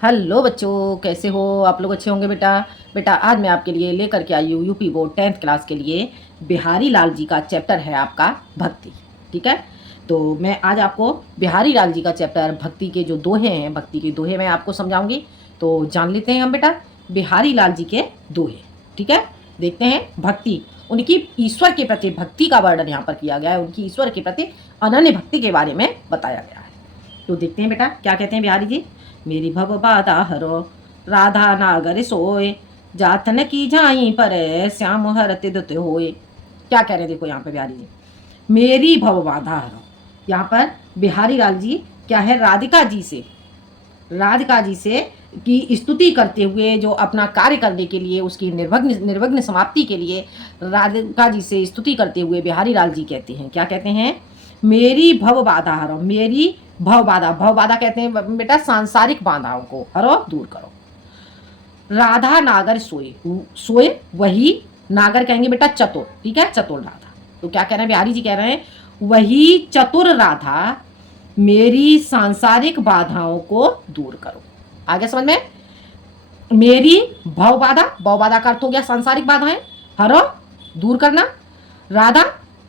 Hello बच्चों, कैसे हो आप लोग? अच्छे होंगे बेटा। बेटा आज मैं आपके लिए लेकर के आई हूँ यूपी बोर्ड 10th क्लास के लिए बिहारी लाल जी का चैप्टर है आपका भक्ति। ठीक है, तो मैं आज आपको बिहारी लाल जी का चैप्टर भक्ति के जो दोहे हैं, भक्ति के दोहे मैं आपको समझाऊंगी। तो जान लेते हैं हम बेटा बिहारी लाल जी के दोहे। ठीक है, देखते हैं भक्ति, उनकी ईश्वर के प्रति भक्ति का वर्णन यहाँ पर किया गया है। उनकी ईश्वर के प्रति अनन्य भक्ति के बारे में बताया गया है। तो देखते हैं बेटा क्या कहते हैं बिहारी जी। मेरी भव बाधा हरो राधा नागर सोए, जातन की झाई पर श्याम हरत दुत होए। क्या कह रहे हैं देखो यहाँ पे बिहारी जी, मेरी भव बाधा हरो। यहाँ पर बिहारी लाल जी क्या है, राधिका जी से, राधिका जी से की स्तुति करते हुए, जो अपना कार्य करने के लिए, उसकी निर्विघ्न निर्विघ्न समाप्ति के लिए राधिका जी से स्तुति करते हुए बिहारी लाल जी कहते हैं, क्या कहते हैं, मेरी भव बाधा हरो। मेरी भव बाधा, भव बाधा कहते हैं बेटा सांसारिक बाधाओं को हरो, दूर करो। राधा नागर सोए, सोए वही, नागर कहेंगे बेटा चतुर। ठीक है, चतुर राधा। तो क्या कह रहे हैं बिहारी जी, कह रहे हैं वही चतुर राधा मेरी सांसारिक बाधाओं को दूर करो। आगे समझ में, मेरी भव बाधा, भव बाधा का अर्थ हो गया सांसारिक बाधाएं, हरो दूर करना। राधा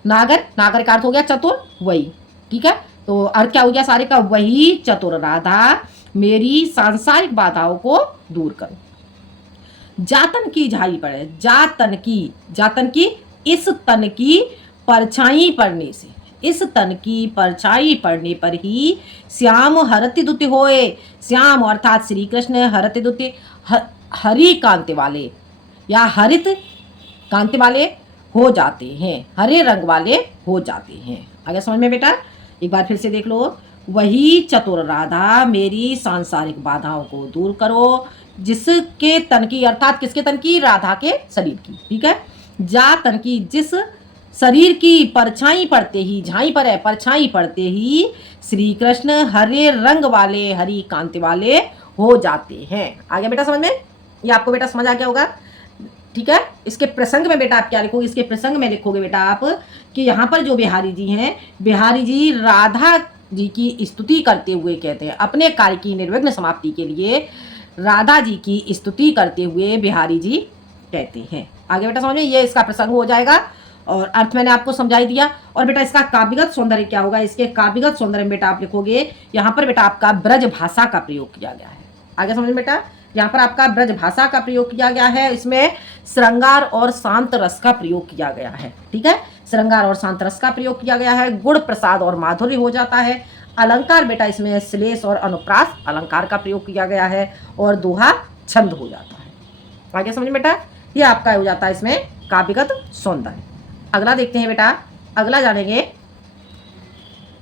नागर, नागर का अर्थ हो गया चतुर, वही। ठीक है, तो अर्थ क्या हो गया सारे का, वही चतुर राधा मेरी सांसारिक बाधाओं को दूर करो। जातन की झाई पड़े, जातन की, जातन की इस तन की परछाई पड़ने से, इस तन की परछाई पड़ने पर ही श्याम हरति दुति होए। श्याम अर्थात श्री कृष्ण, हरति दुति हरि कांति वाले या हरित कांति वाले हो जाते हैं, हरे रंग वाले हो जाते हैं। आगे समझ में बेटा, एक बार फिर से देख लो। वही चतुर राधा मेरी सांसारिक बाधाओं को दूर करो, जिसके तन की, अर्थात किसके तन की, राधा के शरीर की। ठीक है, जा तन की, जिस शरीर की परछाई पड़ते ही, झाई पर है, परछाई पड़ते ही श्री कृष्ण हरे रंग वाले, हरी कांति वाले हो जाते हैं। आगे बेटा समझ में, ये आपको बेटा समझ आ गया होगा। ठीक है, इसके प्रसंग में बेटा आप क्या लिखोगे, इसके प्रसंग में लिखोगे बेटा आप कि यहाँ पर जो बिहारी जी हैं, बिहारी जी राधा जी की स्तुति करते हुए कहते हैं, अपने कार्य की निर्विघ्न समाप्ति के लिए राधा जी की स्तुति करते हुए बिहारी जी कहते हैं। आगे बेटा समझ में, ये इसका प्रसंग हो जाएगा और अर्थ मैंने आपको समझाई दिया। और बेटा इसका काव्यगत सौंदर्य क्या होगा, इसके काव्यगत सौंदर्य में बेटा आप लिखोगे, यहाँ पर बेटा आपका ब्रज भाषा का प्रयोग किया गया है। आगे समझ में बेटा, यहाँ पर आपका ब्रज भाषा का प्रयोग किया गया है, इसमें श्रृंगार और शांत रस का प्रयोग किया गया है। ठीक है, श्रृंगार और शांत रस का प्रयोग किया गया है, गुण प्रसाद और माधुर्य हो जाता है। अलंकार बेटा इसमें श्लेष और अनुप्रास अलंकार का प्रयोग किया गया है, और दोहा छंद हो जाता है। आगे समझ बेटा, ये आपका हो जाता है इसमें काव्यगत सौंदर्य। अगला देखते हैं बेटा, अगला जानेंगे,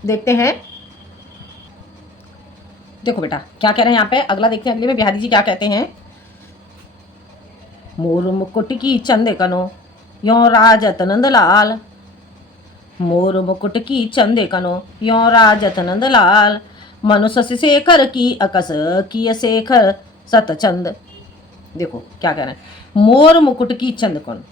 देखते हैं। देखो बेटा क्या कह रहे हैं यहाँ पे, अगला देखते हैं, अगले में बिहारी जी क्या कहते हैं। मोर मुकुट की चंद कनो यो राजत नंदलाल, मोर मुकुट की चंद कनो यो राजत नंदलाल, मनुष्य शेखर की अकस की शेखर सतचंद। देखो क्या कह रहे हैं, मोर मुकुट की चंद कनो,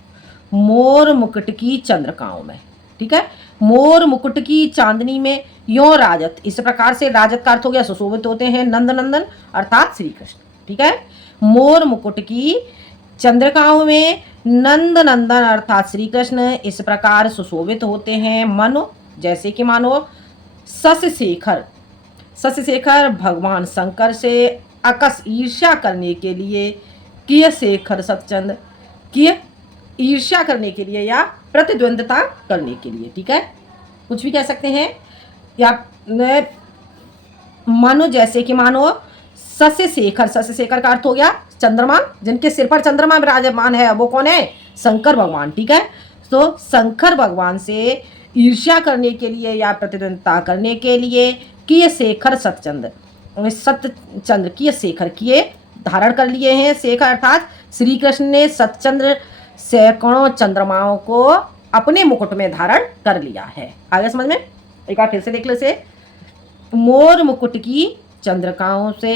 मोर मुकुट की चंद्रकाओं में। ठीक है, मोर मुकुट की चांदनी में यो राजत, इस प्रकार से राजत का अर्थ हो गया सुशोभित होते हैं, नंद नंदन अर्थात श्री कृष्ण। ठीक है, मोर मुकुट की चंद्रकाओं में नंद नंदन अर्थात श्री कृष्ण इस प्रकार सुशोभित होते हैं। मनो जैसे कि मानो शश शेखर, शश शेखर भगवान शंकर से अकस ईर्ष्या करने के लिए, किय शेखर सतचंद, किय ईर्ष्या करने के लिए या प्रतिद्वंदता करने के लिए। ठीक है, कुछ भी कह सकते हैं, या मानो जैसे कि मानो शश शेखर, शश शेखर का अर्थ हो गया चंद्रमा, जिनके सिर पर चंद्रमा विराजमान है, वो कौन है, शंकर भगवान। ठीक है, तो शंकर भगवान से ईर्ष्या करने के लिए या प्रतिद्वंदता करने के लिए किए शेखर सतचंद, सतचंद्र किए शेखर किए धारण कर लिए हैं। शेखर अर्थात श्री कृष्ण ने सतचंद्र सैकड़ों चंद्रमाओं को अपने मुकुट में धारण कर लिया है। आगे समझ में, एक बार फिर से देख ले से, मोर मुकुट की चंद्रकाओं से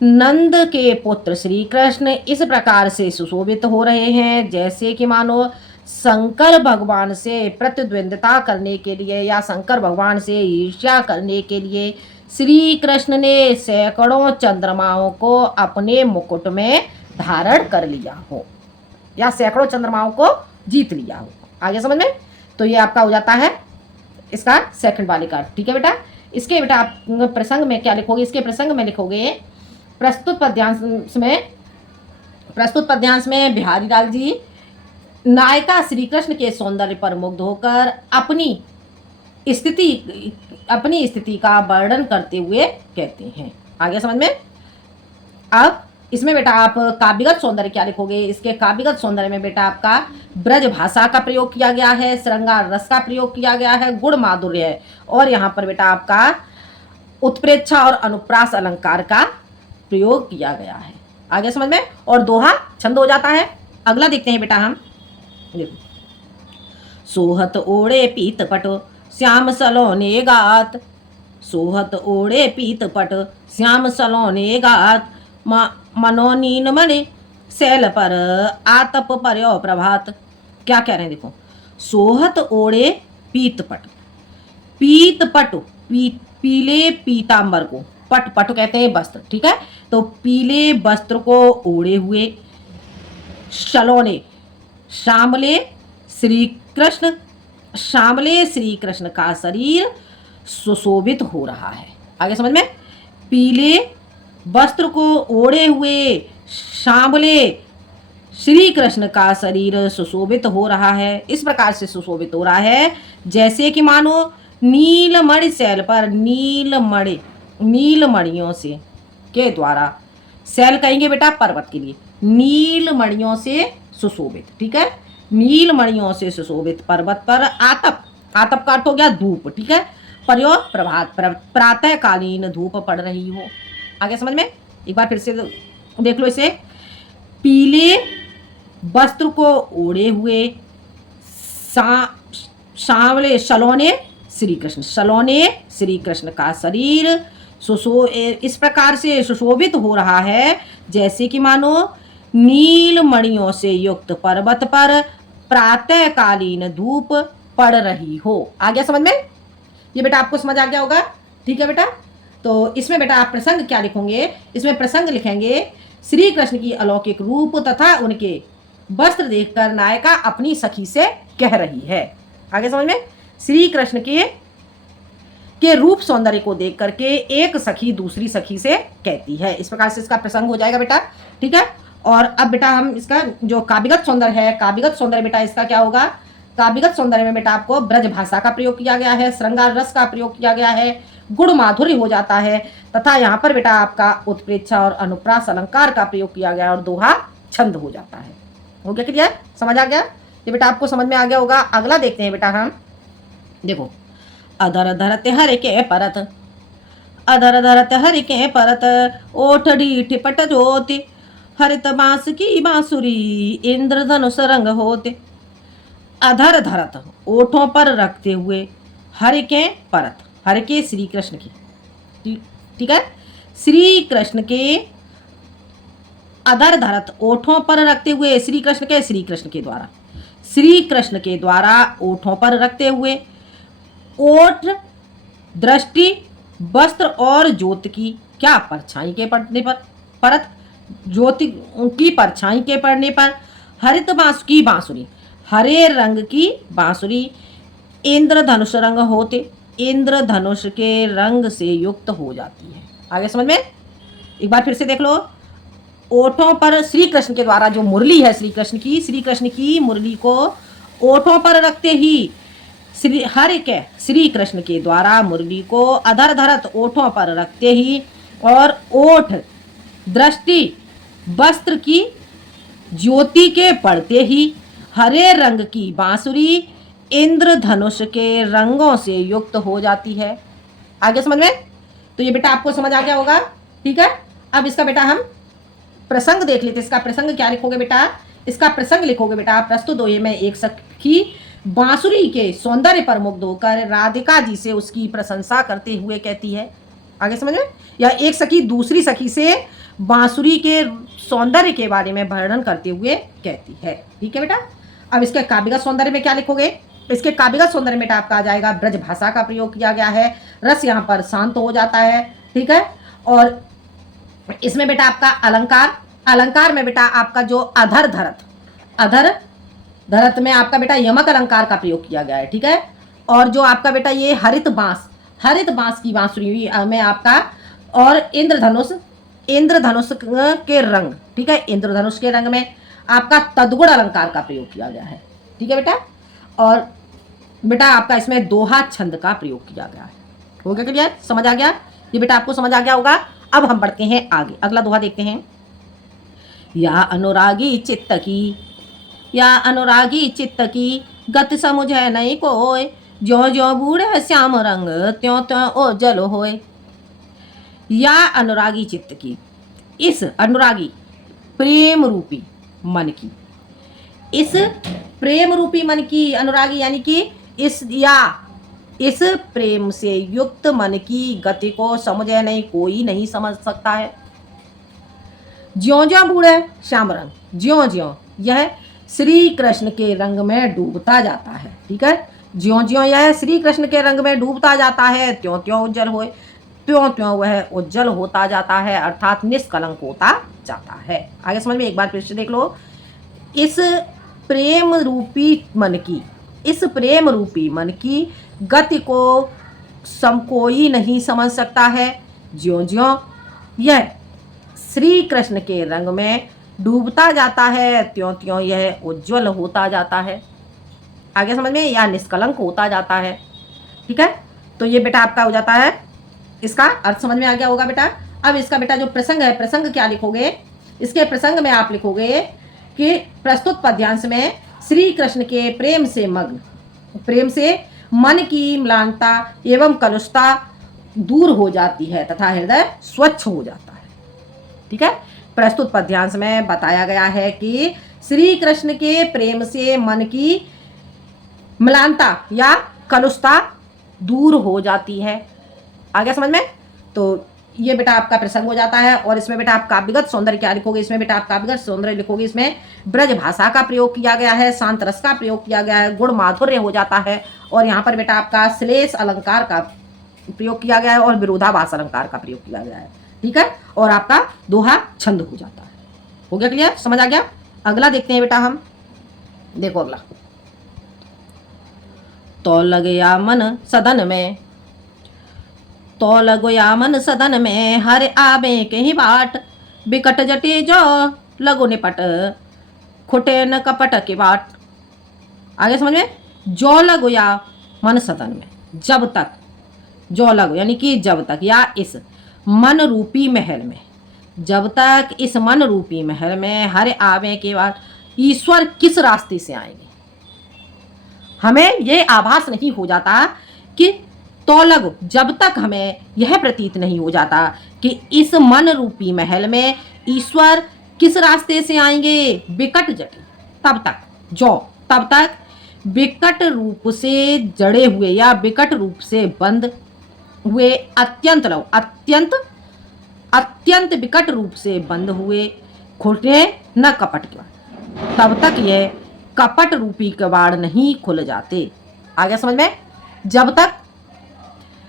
नंद के पुत्र श्री कृष्ण इस प्रकार से सुशोभित हो रहे हैं, जैसे कि मानो शंकर भगवान से प्रतिद्वंदिता करने के लिए या शंकर भगवान से ईर्ष्या करने के लिए श्री कृष्ण ने सैकड़ों चंद्रमाओं को अपने मुकुट में धारण कर लिया हो, या सैकड़ों चंद्रमाओं को जीत लिया हो। आगे समझ में? तो ये आपका हो जाता है इसका सेकंड वाले का। ठीक है बेटा। इसके बेटा आप प्रसंग में क्या लिखोगे? इसके प्रसंग में लिखोगे, प्रस्तुत पद्यांश में बिहारी लाल जी नायिका श्री कृष्ण के सौंदर्य पर मुग्ध होकर अपनी स्थिति का वर्णन करते हुए कहते हैं। आगे समझ में? अब इसमें बेटा आप काव्यगत सौंदर्य क्या लिखोगे? इसके काव्यगत सौंदर्य में बेटा आपका ब्रज भाषा का प्रयोग किया गया है, श्रृंगार रस का प्रयोग किया गया है, गुण माधुर्य है, और यहाँ पर बेटा आपका उत्प्रेक्षा और अनुप्रास अलंकार का प्रयोग किया गया है। आगे समझ में? और दोहा छंद हो जाता है। अगला देखते हैं बेटा हम। देखो, सोहत ओढ़े पीत पट श्याम सलोने गात, सोहत ओढ़े पीत पट श्याम सलोने गात, मनोनीन मणि शैल पर आतप पर्यो प्रभात। क्या कह रहे हैं? देखो, सोहत ओढ़े पीत पट, पीत पट पीले पीतांबर को, पट पट कहते हैं वस्त्र। ठीक है, तो पीले वस्त्र को ओढ़े हुए, शलोने श्यामले श्री कृष्ण का शरीर सुशोभित हो रहा है। आगे समझ में? पीले वस्त्र को ओढ़े हुए श्यामले श्री कृष्ण का शरीर सुशोभित हो रहा है। इस प्रकार से सुशोभित हो रहा है जैसे कि मानो नीलमणि शैल पर नीलमणियों से के द्वारा, शैल कहेंगे बेटा पर्वत के लिए, नीलमणियों से सुशोभित। ठीक है, नीलमणियों से सुशोभित पर्वत पर आतप का अर्थ हो गया धूप। ठीक है, पर्यो प्रभात, प्रातःकालीन धूप पड़ रही हो। आगे समझ में? एक बार फिर से देख लो इसे। पीले वस्त्र को ओढ़े हुए सांवले सलोने श्री कृष्ण का शरीर इस प्रकार से सुशोभित हो रहा है जैसे कि मानो नीलमणियों से युक्त पर्वत पर प्रातःकालीन धूप पड़ रही हो। आ गया समझ में? ये बेटा आपको समझ आ गया होगा। ठीक है बेटा। तो इसमें बेटा आप प्रसंग क्या लिखोगे? इसमें प्रसंग लिखेंगे, श्री कृष्ण की अलौकिक रूप तथा उनके वस्त्र देखकर नायिका अपनी सखी से कह रही है। आगे समझ में? श्री कृष्ण के रूप सौंदर्य को देख करके एक सखी दूसरी सखी से कहती है। इस प्रकार से इसका प्रसंग हो जाएगा बेटा। ठीक है। और अब बेटा हम इसका जो काव्यगत सौंदर्य है, काव्यगत सौंदर्य बेटा इसका क्या होगा? काव्यगत सौंदर्य में बेटा आपको ब्रज भाषा का प्रयोग किया गया है, श्रृंगार रस का प्रयोग किया गया है, गुण माधुर्य हो जाता है, तथा यहाँ पर बेटा आपका उत्प्रेक्षा और अनुप्रास अलंकार का प्रयोग किया गया और दोहा छंद हो जाता है। हो गया क्लियर? समझ आ गया? ये बेटा आपको समझ में आ गया होगा। अगला देखते हैं बेटा हम। देखो, अधर धरते हर के परत, अधर धरते हर के परत, ओठ डीठ पट जोते, हरित बांस की बांसुरी, इंद्रधनुष रंग होते। अधर धरत ओठों पर रखते हुए, हर के परत, हर के श्री कृष्ण की। ठीक है, श्री कृष्ण के अधर धरत ओठों पर रखते हुए, श्री कृष्ण के द्वारा, श्री कृष्ण के द्वारा ओठों पर रखते हुए, ओठ दृष्टि वस्त्र और ज्योति की क्या परछाई के पड़ने पर, परत ज्योति की परछाई के पड़ने पर, हरित बांस की बांसुरी, हरे रंग की बांसुरी, इंद्रधनुष रंग होते, इंद्रधनुष के रंग से युक्त हो जाती है। आगे समझ में? एक बार फिर से देख लो। ओठों पर श्री कृष्ण के द्वारा जो मुरली है श्री कृष्ण की मुरली को ओठों पर रखते ही, श्री कृष्ण के द्वारा मुरली को अधर धरत ओठों पर रखते ही और ओठ दृष्टि वस्त्र की ज्योति के पड़ते ही, हरे रंग की बांसुरी इंद्रधनुष के रंगों से युक्त हो जाती है। आगे समझ में? तो ये बेटा आपको समझ आ गया होगा। ठीक है। अब इसका बेटा हम प्रसंग देख लेते। इसका प्रसंग क्या लिखोगे बेटा? इसका प्रसंग लिखोगे बेटा, प्रस्तुत होइए में एक सखी बांसुरी के सौंदर्य पर मुग्ध होकर राधिका जी से उसकी प्रशंसा करते हुए कहती है। आगे समझ में? या एक सखी दूसरी सखी से बांसुरी के सौंदर्य के बारे में वर्णन करते हुए कहती है। ठीक है बेटा। अब इसके काव्यगत सौंदर्य में क्या लिखोगे? इसके काव्यगत सौंदर्य में आपका आ जाएगा, ब्रज भाषा का प्रयोग किया गया है, रस यहाँ पर शांत हो जाता है, ठीक है। और इसमें बेटा आपका अलंकार, अलंकार में बेटा आपका जो अधर धरत, अधर धरत में आपका बेटा यमक अलंकार का प्रयोग किया गया है, ठीक है। और जो आपका बेटा ये हरित बांस, हरित बांस की बांसुरी में आपका, और इंद्रधनुष, इंद्रधनुष के रंग, ठीक है, इंद्रधनुष के रंग में आपका तदगुण अलंकार का प्रयोग किया गया है, ठीक है बेटा। और बेटा आपका इसमें दोहा छंद का प्रयोग किया गया है। हो गया क्लियर, समझ आ गया? ये बेटा आपको समझ आ गया होगा। अब हम बढ़ते हैं आगे, अगला दोहा देखते हैं। या अनुरागी चित्त की, या अनुरागी चित्त की गति समुझे नहीं कोय, ज्यो ज्यो बूढ़े श्याम रंग त्यों त्यों ओझल होय। या अनुरागी चित्त की, इस अनुरागी प्रेम रूपी मन की, इस प्रेम रूपी मन की, अनुरागी यानी कि इस, या इस प्रेम से युक्त मन की गति को समझे नहीं कोई नहीं समझ सकता है। ज्यों ज्यों बूढ़े श्याम रंग, ज्यों ज्यों यह श्री कृष्ण के रंग में डूबता जाता है, ठीक है। ज्यों ज्यों यह श्री कृष्ण के रंग में डूबता जाता है, त्यों त्यों उज्जवल होए, त्यों त्यों वह उज्जवल होता जाता है, अर्थात निष्कलंक होता जाता है। आगे समझ में, एक बार फिर से देख लो। इस प्रेम रूपी मन की, इस प्रेम रूपी मन की गति को कोई नहीं समझ सकता है। ज्यों ज्यों यह श्री कृष्ण के रंग में डूबता जाता है, त्यों त्यों यह उज्जवल होता जाता है। आगे समझ में, या निष्कलंक होता जाता है, ठीक है। तो ये बेटा आपका हो जाता है, इसका अर्थ समझ में आ गया होगा बेटा। अब इसका बेटा जो प्रसंग है, प्रसंग क्या लिखोगे? इसके प्रसंग में आप लिखोगे कि प्रस्तुत पद्यांश में श्री कृष्ण के प्रेम से मग्न, प्रेम से मन की म्लानता एवं कलुषता दूर हो जाती है तथा हृदय स्वच्छ हो जाता है, ठीक है। प्रस्तुत पद्यांश में बताया गया है कि श्री कृष्ण के प्रेम से मन की म्लानता या कलुषता दूर हो जाती है। आगे समझ में? तो ये बेटा आपका प्रसंग हो जाता है। और इसमें बेटा आप काव्यगत सौंदर्य क्या लिखोगे? इसमें बेटा आप काव्यगत सौंदर्य लिखोगे, इसमें ब्रज भाषा का प्रयोग किया गया है, शांत रस का प्रयोग किया गया है, गुण माधुर्य हो जाता है। और यहाँ पर बेटा आपका श्लेष अलंकार का प्रयोग किया गया है और विरोधाभास अलंकार का प्रयोग किया गया है, ठीक है। और आपका दोहा छंद हो जाता है। हो गया क्लियर, समझ आ गया? अगला देखते हैं बेटा हम, देखो अगला। तो लगया मन सदन में, तो लगया मन सदन में हर आबे के ही बाट, बिकट जटे जो लगो निपट खुटे न कपट के बाट। आगे समझ में? जो लगोया मन सदन में, जब तक, जो लगो यानी कि जब तक, या इस मन रूपी महल में, जब तक इस मन रूपी महल में हर आवे के बाद ईश्वर किस रास्ते से आएंगे, हमें यह आभास नहीं हो जाता कि तो लगो, जब तक हमें यह प्रतीत नहीं हो जाता कि इस मन रूपी महल में ईश्वर किस रास्ते से आएंगे, विकट जटे, तब तक, जो तब तक विकट रूप से जड़े हुए या विकट रूप से बंद हुए, अत्यंत लव, अत्यंत अत्यंत विकट रूप से बंद हुए, खुले न कपट के बाद, तब तक यह कपट रूपी कबाड़ नहीं खुल जाते। आगे समझ में? जब तक,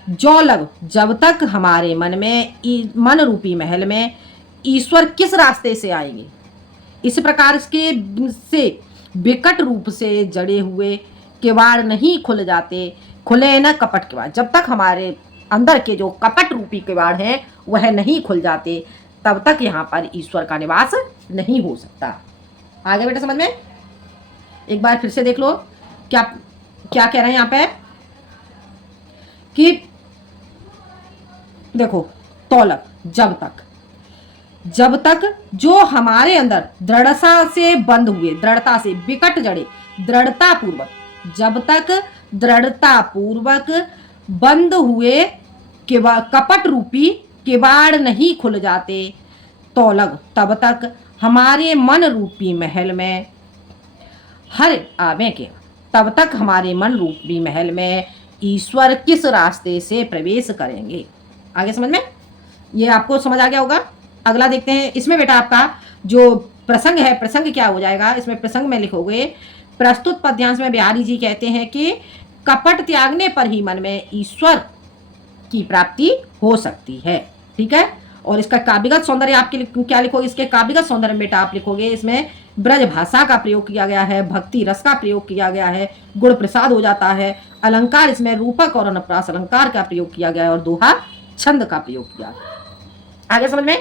जो लग, जब तक हमारे मन में, मन रूपी महल में ईश्वर किस रास्ते से आएंगे, इस प्रकार के से विकट रूप से जड़े हुए किवाड़ नहीं खुल जाते, खुले न कपट किवाड़, जब तक हमारे अंदर के जो कपट रूपी किवाड़ हैं वह नहीं खुल जाते, तब तक यहाँ पर ईश्वर का निवास नहीं हो सकता। आगे बेटा समझ में? एक बार फिर से देख लो, क्या क्या कह रहे हैं यहाँ पे कि देखो, तौलक, जब तक, जब तक जो हमारे अंदर दृढ़ता से बंद हुए, दृढ़ता से विकट जड़े, दृढ़ता पूर्वक, जब तक दृढ़ता पूर्वक बंद हुए कपट रूपी किवाड़ नहीं खुल जाते, तौलग, तब तक हमारे मन रूपी महल में हर आवे के, तब तक हमारे मन रूपी महल में ईश्वर किस रास्ते से प्रवेश करेंगे। आगे समझ में? ये आपको समझ आ गया होगा। अगला देखते हैं। इसमें बेटा आपका जो प्रसंग है, प्रसंग क्या हो जाएगा? इसमें प्रसंग में लिखोगे, प्रस्तुत पद्यांश में बिहारी जी कहते हैं कि कपट त्यागने पर ही मन में ईश्वर की प्राप्ति हो सकती है। ठीक है, और इसका काव्यगत सौंदर्य आपके क्या लिखोगे, इसके काव्यगत सौंदर्य में बेटा आप लिखोगे इसमें ब्रज भाषा का प्रयोग किया गया है, भक्ति रस का प्रयोग किया गया है, गुण प्रसाद हो जाता है, अलंकार इसमें रूपक और अनुप्रास अलंकार का प्रयोग किया गया है, और दोहा छंद का प्रयोग किया गया। आगे समझ में,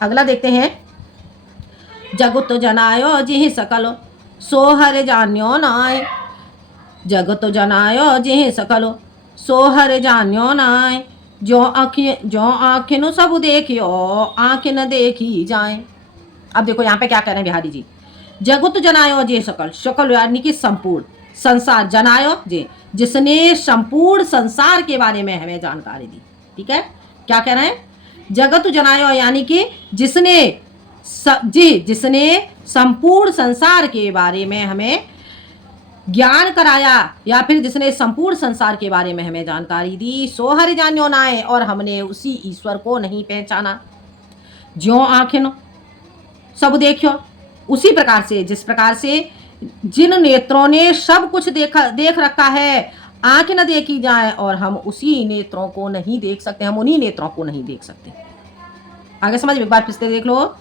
अगला देखते हैं। जगत जनायो जिहि सकल सोहर जान्यो नाय। जगत जनायो जिहि सकल सोहर जान्यो नाय। जो आँखिन सब देखियो आँखिन न देखी जाए। अब देखो यहाँ पे क्या कह रहे हैं बिहारी जी, जगत जनायो जे सकल, सकल यानी कि संपूर्ण संसार, जनायो जे जिसने संपूर्ण संसार के बारे में हमें जानकारी दी। ठीक है, क्या कह रहे हैं, जगत जनायो यानी कि जिसने जिसने संपूर्ण संसार के बारे में हमें ज्ञान कराया, या फिर जिसने संपूर्ण संसार के बारे में हमें जानकारी दी। सोहर जान्यो नाय, और हमने उसी ईश्वर को नहीं पहचाना। ज्यो आँखिन सब देखियो, उसी प्रकार से जिस प्रकार से जिन नेत्रों ने सब कुछ देख रखा है, आँख न देखी जाए, और हम उसी नेत्रों को नहीं देख सकते, हम उन्हीं नेत्रों को नहीं देख सकते। आगे समझ, एक बार फिर से देख लो।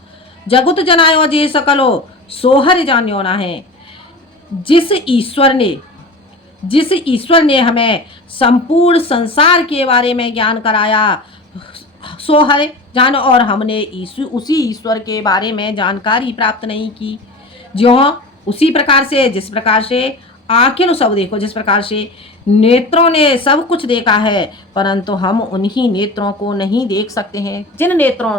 जगत जनायो जे सकलो सोहर जान्यो ना है। जिस ईश्वर ने हमें संपूर्ण संसार के बारे में ज्ञान कराया, सोहर जान, और हमने उसी ईश्वर के बारे में जानकारी प्राप्त नहीं की। जो उसी प्रकार से जिस प्रकार से आँखें सब देखो, जिस प्रकार से नेत्रों ने सब कुछ देखा है, परंतु हम उन्हीं नेत्रों को नहीं देख सकते हैं। जिन नेत्रों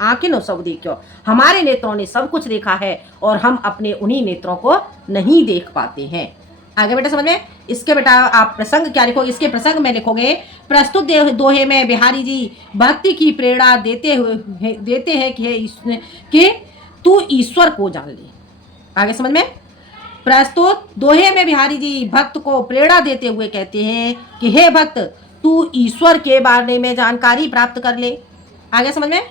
आँखें सब देखो, हमारे नेत्रों ने सब कुछ देखा है और हम अपने उन्हीं नेत्रों को नहीं देख पाते हैं। आगे बेटा समझ में, इसके बेटा आप प्रसंग क्या लिखोगे, इसके प्रसंग में लिखोगे, प्रस्तुत दोहे में बिहारी जी भक्ति की प्रेरणा देते हैं कि तू ईश्वर को जान ले। आगे समझ में, प्रस्तुत दोहे में बिहारी जी भक्त को प्रेरणा देते हुए कहते हैं कि हे भक्त, तू ईश्वर के बारे में जानकारी प्राप्त कर ले। आगे समझ में।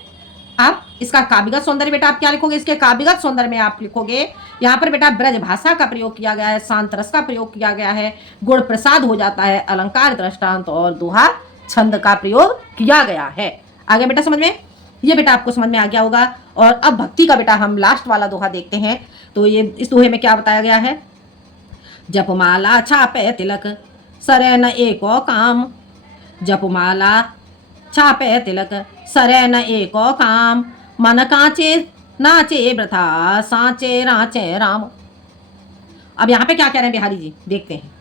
अब इसका काव्यगत सौंदर्य बेटा आप क्या लिखोगे, इसके काव्यगत सौंदर्य में आप लिखोगे, यहाँ पर बेटा ब्रज भाषा का प्रयोग किया गया है, शांत रस का प्रयोग किया गया है, गुण प्रसाद हो जाता है, अलंकार दृष्टांत और दोहा छंद का प्रयोग किया गया है। आगे बेटा समझ में, ये बेटा आपको समझ में आ गया होगा। और अब भक्ति का बेटा हम लास्ट वाला दोहा देखते हैं। तो ये इस दोहे में क्या बताया गया है, जपमाला छापे तिलक सरे न एको काम। जपमाला छापे तिलक सरे न एको काम। मन कांचे नाचे वृथा सांचे राचे राम। अब यहाँ पे क्या कह रहे हैं बिहारी जी, देखते हैं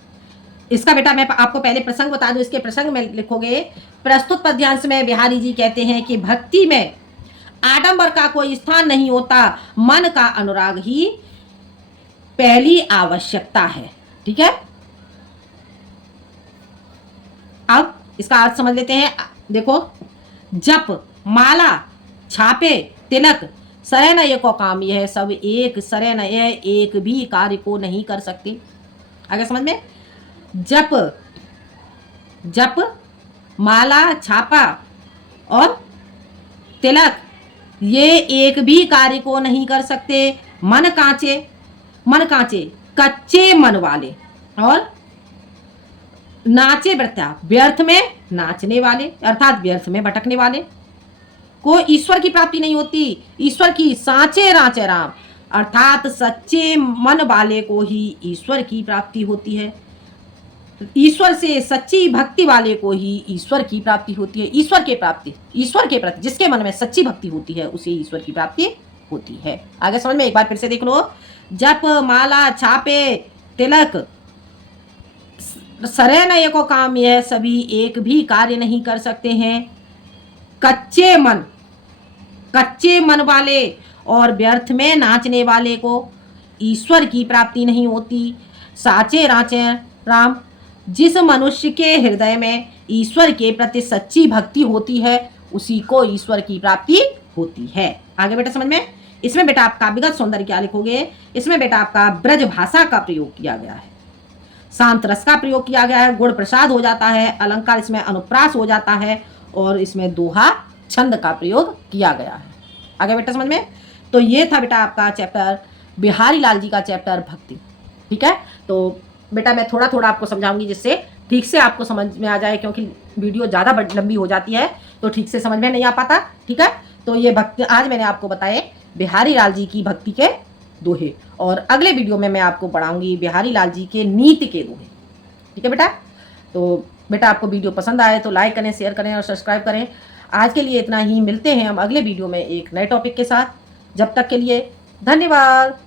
इसका बेटा। मैं आपको पहले प्रसंग बता दूं, इसके प्रसंग में लिखोगे, प्रस्तुत पद्यांश में बिहारी जी कहते हैं कि भक्ति में आडंबर का कोई स्थान नहीं होता, मन का अनुराग ही पहली आवश्यकता है। ठीक है, अब इसका अर्थ समझ लेते हैं। देखो, जप माला छापे तिलक सरे न एको काम, यह सब एक सरे न यह एक भी कार्य को नहीं कर सकते। आगे समझ में, जप माला छापा और तिलक ये एक भी कार्य को नहीं कर सकते। मन कांचे कच्चे मन वाले, और नाचे वृथा व्यर्थ में नाचने वाले, अर्थात व्यर्थ में भटकने वाले को ईश्वर की प्राप्ति नहीं होती। ईश्वर की सांचे राचे राम, अर्थात सच्चे मन वाले को ही ईश्वर की प्राप्ति होती है। ईश्वर से सच्ची भक्ति वाले को ही ईश्वर की प्राप्ति होती है। ईश्वर के प्रति जिसके मन में सच्ची भक्ति होती है उसे ईश्वर की प्राप्ति होती है। आगे समझ में, एक बार फिर से देख लो। जप माला छापे तिलक सरे न एको काम, यह सभी एक भी कार्य नहीं कर सकते हैं। कच्चे मन वाले और व्यर्थ में नाचने वाले को ईश्वर की प्राप्ति नहीं होती। साचे राचे राम, जिस मनुष्य के हृदय में ईश्वर के प्रति सच्ची भक्ति होती है उसी को ईश्वर की प्राप्ति होती है। आगे बेटा समझ में, इसमें बेटा आप काव्यगत सौंदर्य क्या लिखोगे, इसमें बेटा आपका ब्रज भाषा का प्रयोग किया गया है, शांत रस का प्रयोग किया गया है, गुण प्रसाद हो जाता है, अलंकार इसमें अनुप्रास हो जाता है, और इसमें दोहा छंद का प्रयोग किया गया है। आगे बेटा समझ में, तो ये था बेटा आपका चैप्टर बिहारी लाल जी का चैप्टर भक्ति। ठीक है, तो बेटा मैं थोड़ा थोड़ा आपको समझाऊंगी जिससे ठीक से आपको समझ में आ जाए, क्योंकि वीडियो ज़्यादा लंबी हो जाती है तो ठीक से समझ में नहीं आ पाता। ठीक है, तो ये भक्ति आज मैंने आपको बताए बिहारी लाल जी की भक्ति के दोहे, और अगले वीडियो में मैं आपको पढ़ाऊंगी बिहारी लाल जी के नीति के दोहे। ठीक है बेटा, तो बेटा आपको वीडियो पसंद आए तो लाइक करें, शेयर करें और सब्सक्राइब करें। आज के लिए इतना ही, मिलते हैं हम अगले वीडियो में एक नए टॉपिक के साथ। जब तक के लिए धन्यवाद।